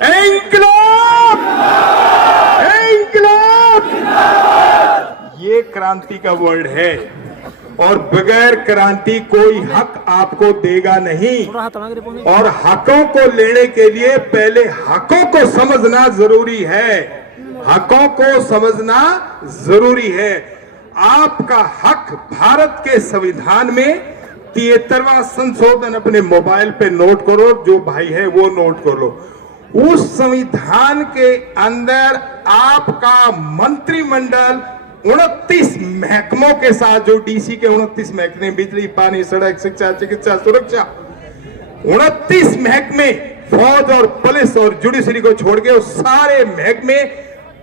इंकलाब, इंकलाब, ये क्रांति का वर्ड है और बगैर क्रांति कोई हक आपको देगा नहीं। और हकों को लेने के लिए पहले हकों को समझना जरूरी है, हकों को समझना जरूरी है। आपका हक भारत के संविधान में 73वां संशोधन अपने मोबाइल पे नोट करो, जो भाई है वो नोट कर लो। उस संविधान के अंदर आपका मंत्रिमंडल 29 महकमों के साथ, जो डीसी के 29 महकमे, बिजली, पानी, सड़क, शिक्षा, चिकित्सा, सुरक्षा, 29 महकमे, फौज और पुलिस और जुडिशरी को छोड़ के उस सारे महकमे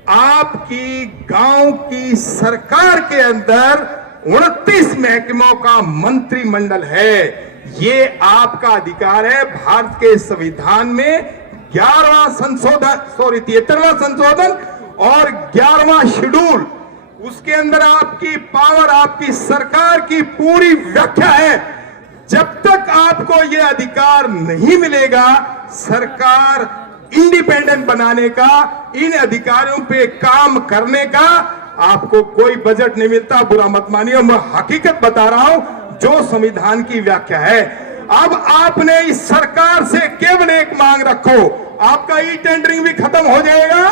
आपकी गांव की सरकार के अंदर 29 महकमों का मंत्रिमंडल है। ये आपका अधिकार है। भारत के संविधान में 11वां संशोधन, 73वां संशोधन और 11वां शेड्यूल, उसके अंदर आपकी पावर, आपकी सरकार की पूरी व्याख्या है। जब तक आपको यह अधिकार नहीं मिलेगा सरकार इंडिपेंडेंट बनाने का, इन अधिकारियों पे काम करने का, आपको कोई बजट नहीं मिलता। बुरा मत मानिए, मैं हकीकत बता रहा हूं जो संविधान की व्याख्या है। अब आपने इस सरकार से केवल एक मांग रखो, आपका ई टेंडरिंग भी खत्म हो जाएगा,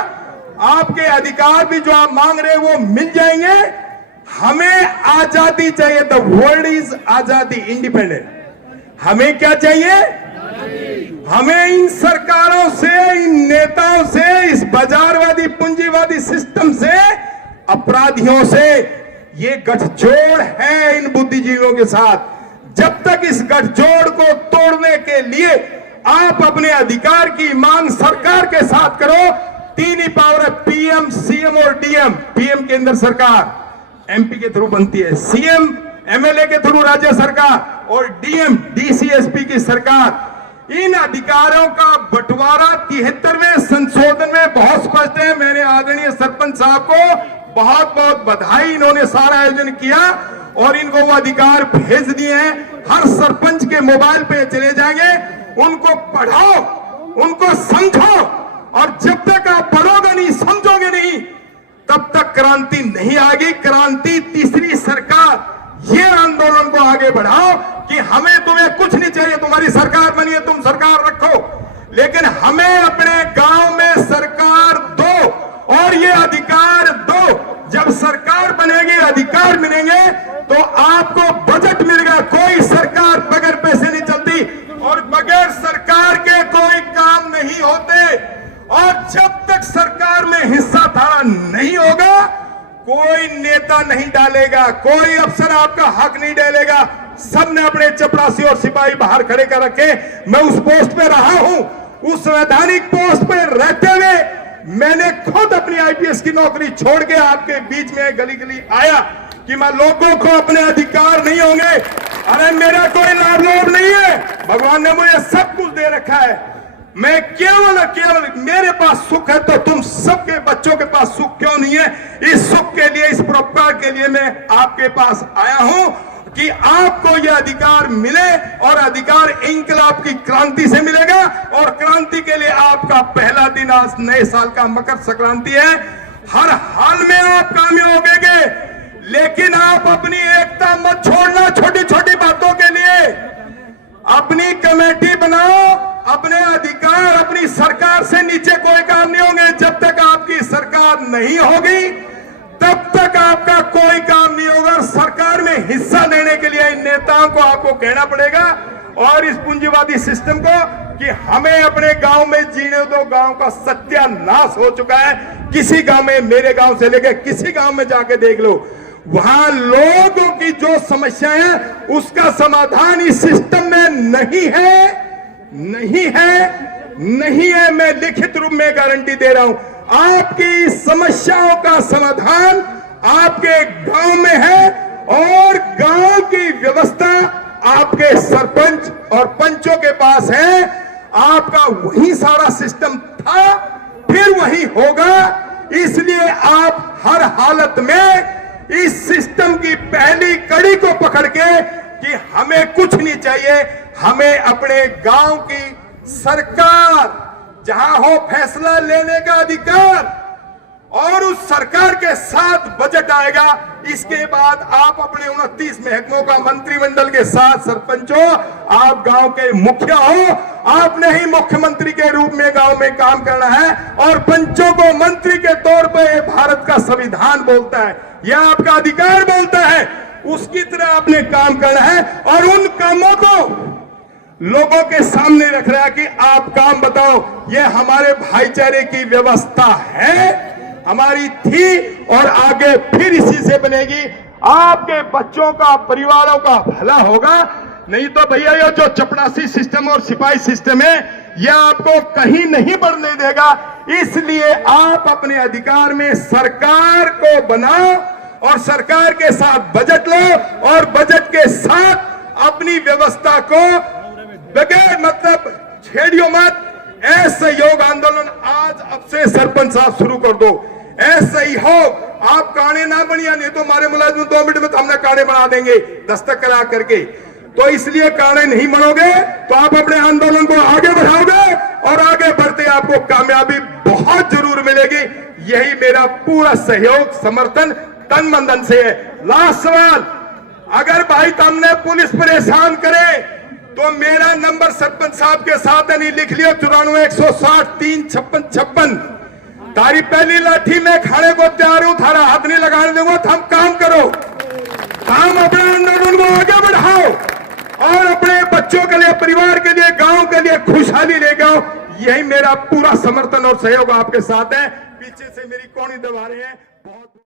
आपके अधिकार भी जो आप मांग रहे हैं वो मिल जाएंगे। हमें आजादी चाहिए। द वर्ल्ड इज आजादी, इंडिपेंडेंट। हमें क्या चाहिए? हमें इन सरकारों से, इन नेताओं से, इस बाजारवादी पूंजीवादी सिस्टम से, अपराधियों से, ये गठजोड़ है इन बुद्धिजीवियों के साथ। जब तक इस गठजोड़ को तोड़ने के लिए आप अपने अधिकार की मांग सरकार के साथ करो। तीन ही पावर है, पीएम, सीएम और डीएम। पीएम के अंदर सरकार एमपी के थ्रू बनती है, सीएम एमएलए के थ्रू राज्य सरकार और डीएम डीसीएसपी की सरकार। इन अधिकारों का बंटवारा 73वें संशोधन में बहुत स्पष्ट है। मैंने आदरणीय सरपंच साहब को बहुत बहुत बधाई, इन्होंने सारा आयोजन किया और इनको वो अधिकार भेज दिए हैं। हर सरपंच के मोबाइल पे चले जाएंगे, उनको पढ़ो, उनको समझो, और जब तक आप पढ़ोगे नहीं, समझोगे नहीं, तब तक क्रांति नहीं आएगी। क्रांति तीसरी सरकार, ये आंदोलन को आगे बढ़ाओ कि हमें तुम्हें कुछ नहीं चाहिए, तुम्हारी सरकार बनी है, तुम सरकार रखो, लेकिन हमें अपने गांव में सरकार दो और ये अधिकार दो। जब सरकार बनेगी, अधिकार मिलेंगे तो आपको बजट मिलेगा। कोई सरकार बगैर पैसे नहीं चलती और बगैर सरकार के कोई काम नहीं होते। और जब तक सरकार में हिस्सा धारा नहीं होगा, कोई नेता नहीं डालेगा, कोई अफसर आपका हक नहीं डालेगा। सबने अपने चपरासी और सिपाही बाहर खड़े कर रखे। मैं उस पोस्ट पे रहा हूं, उस संवैधानिक पोस्ट पे रहते हुए मैंने खुद अपनी आईपीएस की नौकरी छोड़ के आपके बीच में गली गली आया कि मैं लोगों को अपने अधिकार नहीं होंगे। अरे मेरा कोई लाभ लोभ नहीं है, भगवान ने मुझे सब कुछ दे रखा है। मैं केवल मेरे पास सुख है तो तुम सबके बच्चों के पास सुख क्यों नहीं है? इस सुख के लिए, इस परोपकार के लिए मैं आपके पास आया हूं कि आपको यह अधिकार मिले और अधिकार इंकलाब की क्रांति से मिलेगा। और क्रांति के लिए आपका पहला दिन आज नए साल का मकर संक्रांति है। हर हाल में आप कामयाब होंगे, लेकिन आप अपनी एकता मत छोड़ना। छोटी छोटी बातों के लिए अपनी कमेटी बनाओ, अपने अधिकार, अपनी सरकार से नीचे कोई काम नहीं होंगे। जब तक आपकी सरकार नहीं होगी तब तक आपका कोई काम नहीं होगा। सरकार में हिस्सा लेने के लिए इन नेताओं को आपको कहना पड़ेगा और इस पूंजीवादी सिस्टम को कि हमें अपने गांव में जीने दो। गांव का सत्यानाश हो चुका है। किसी गांव में, मेरे गांव से लेकर किसी गांव में जाके देख लो, वहां लोगों की जो समस्या है उसका समाधान इस सिस्टम में नहीं है, नहीं है, नहीं है। मैं लिखित रूप में गारंटी दे रहा हूं, आपकी समस्याओं का समाधान आपके गांव में है और गांव की व्यवस्था आपके सरपंच और पंचों के पास है। आपका वही सारा सिस्टम था, फिर वही होगा। इसलिए आप हर हालत में इस सिस्टम की पहली कड़ी को पकड़ के कि हमें कुछ नहीं चाहिए, हमें अपने गांव की सरकार जहां हो फैसला लेने का अधिकार और उस सरकार के साथ बजट आएगा। इसके बाद आप अपने 29 महकमों का मंत्रिमंडल के साथ सरपंचों, आप गांव के मुखिया हो, आपने ही मुख्यमंत्री के रूप में गांव में काम करना है और पंचों को मंत्री के तौर पर भारत का संविधान बोलता है, यह आपका अधिकार बोलता है, उसकी तरह आपने काम करना है और उन कामों को लोगों के सामने रख रहा है कि आप काम बताओ। यह हमारे भाईचारे की व्यवस्था है, हमारी थी और आगे फिर इसी से बनेगी। आपके बच्चों का, परिवारों का भला होगा। नहीं तो भैया ये जो चपरासी सिस्टम और सिपाही सिस्टम है, यह आपको कहीं नहीं बढ़ने देगा। इसलिए आप अपने अधिकार में सरकार को बनाओ और सरकार के साथ बजट लो और बजट के साथ अपनी व्यवस्था को बगैर मतलब छेड़ियो मत। ऐसे योग आंदोलन आज अब से सरपंच साहब शुरू कर दो। ऐसे ही हो, आप काने ना बनिया, नहीं तो हमारे मुलाजिम 2 मिनट में तो हमने काने बना देंगे दस्तक करा करके। तो इसलिए काने नहीं बनोगे तो आप अपने आंदोलन को आगे बढ़ाओगे और आगे बढ़ते आपको कामयाबी बहुत जरूर मिलेगी। यही मेरा पूरा सहयोग समर्थन तन मन धन से है। लास्ट सवाल, अगर भाई तुमने पुलिस परेशान करे तो मेरा नंबर सरपंच साहब के साथ है, नहीं लिख लियो 94 160 3 56 56। तारी पहली लाठी में खाने को तैयार हूं, थारा हाथ नहीं लगाने दूंगा। हम काम करो, काम अपने आंदोलन को आगे बढ़ाओ और अपने बच्चों के लिए, परिवार के लिए, गांव के लिए खुशहाली लेके आओ। यही मेरा पूरा समर्थन और सहयोग आपके साथ है। पीछे से मेरी कौनी दबा रहे हैं। बहुत